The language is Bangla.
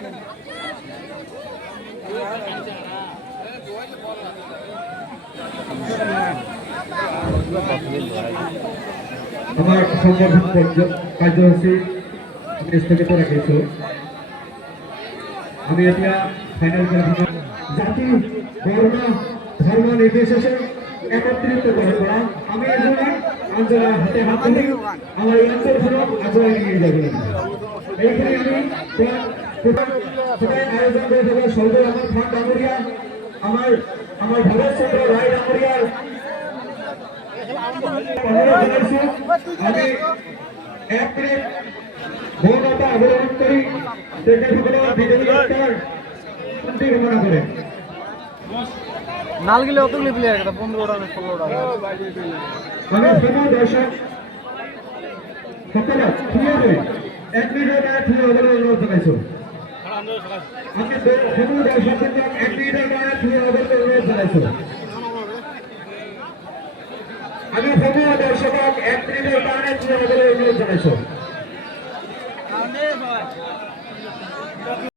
আমার সংবর্ধন কার্যসূচী স্থগিত রেখেছি। আমি এতিয়া ফাইনাল জাতি বর্ণ ধর্ম নির্বিশেষে একত্রিত করা আমি আন্দোলন হাতে হাত ধরে আমার এই অঞ্চলগুলো আগুয়াই নিয়ে যাবে। এইখানে আমি আয়োজন করে দেবো সৌদর আমার খান ডাঙ্গরিয়া আমার ভরত চন্দ্র রায় ডাঙ্গরিয়ার আমি এক মিনিট মৌনতা অবলম্বন করি কামনা করে নালগিলে অতগুলি প্লেয়ার একটা 15টা 16টা আমি সময় দর্শক সকলে থিয়ে রই এক মিনিটের দ্বারা থিয়ে অনুরোধ জানাইছো আমি সময় দর্শক এক মিনিটের দ্বারা থিয়ে অনুরোধ জানাইছো আমি সময় দর্শক এক মিনিটের দ্বারা থিয়ে অনুরোধ জানাইছো